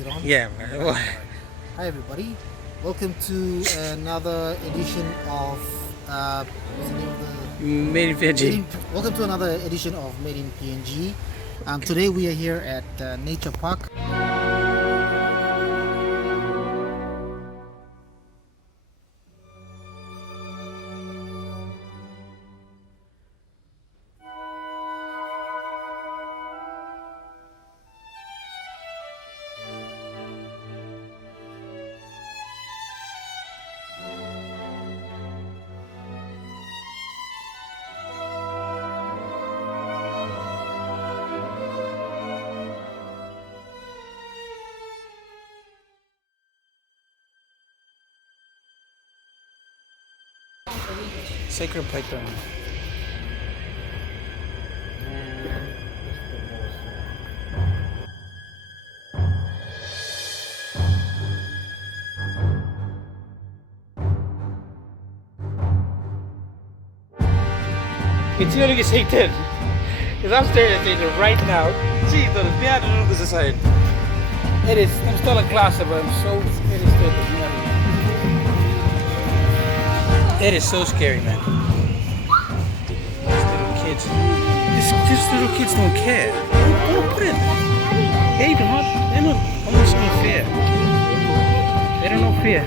Is it on? Yeah, man. Right. Hi everybody, welcome to another edition of what's the name of the Made in Fiji. welcome to another edition of Made in PNG. Today we are here at Nature Park. Sacred python. It's gonna get seated. Because I'm staring at it right now. See, the behind the look is aside. It is. I'm still a class, but I'm so scared. It is so scary, man. These little kids. These little kids don't care. Don't put it there. They don't. They're not. Almost no fear. They don't know fear.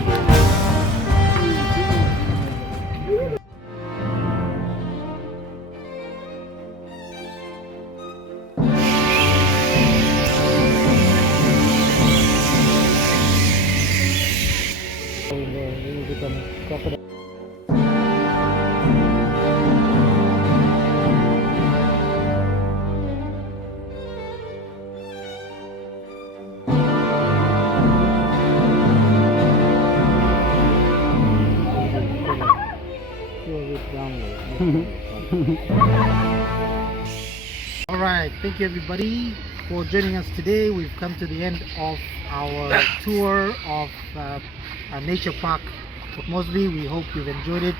Alright, thank you everybody for joining us today. We've come to the end of our tour of Nature Park Port Moresby. We hope you've enjoyed it.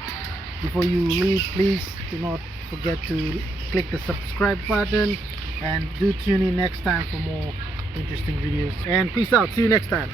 Before you leave, please do not forget to click the subscribe button and do tune in next time for more interesting videos. And peace out. See you next time.